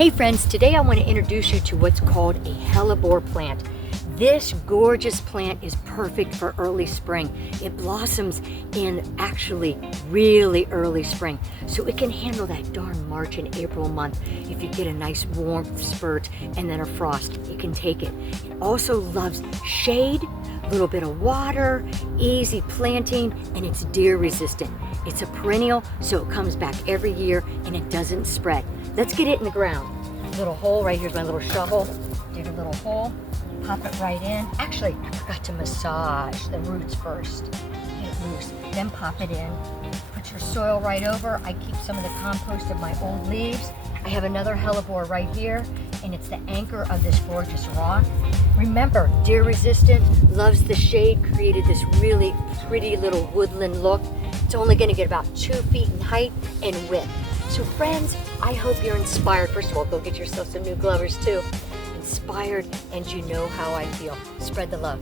Hey friends, today I want to introduce you to what's called a hellebore plant. This gorgeous plant is perfect for early spring. It blossoms in actually really early spring, so it can handle that darn March and April month. If you get a nice warmth spurt and then a frost, it can take it. It also loves shade, a little bit of water, easy planting, and it's deer resistant. It's a perennial, so it comes back every year and it doesn't spread. Let's get it in the ground. Little hole, right here's my little shovel. Dig a little hole, pop it right in. Actually, I forgot to massage the roots first. Get it loose, then pop it in. Put your soil right over. I keep some of the compost of my old leaves. I have another hellebore right here, and it's the anchor of this gorgeous rock. Remember, deer resistant, loves the shade, created this really pretty little woodland look. It's only gonna get about 2 feet in height and width. So friends, I hope you're inspired. First of all, go get yourself some new glovers too. Inspired, and you know how I feel. Spread the love.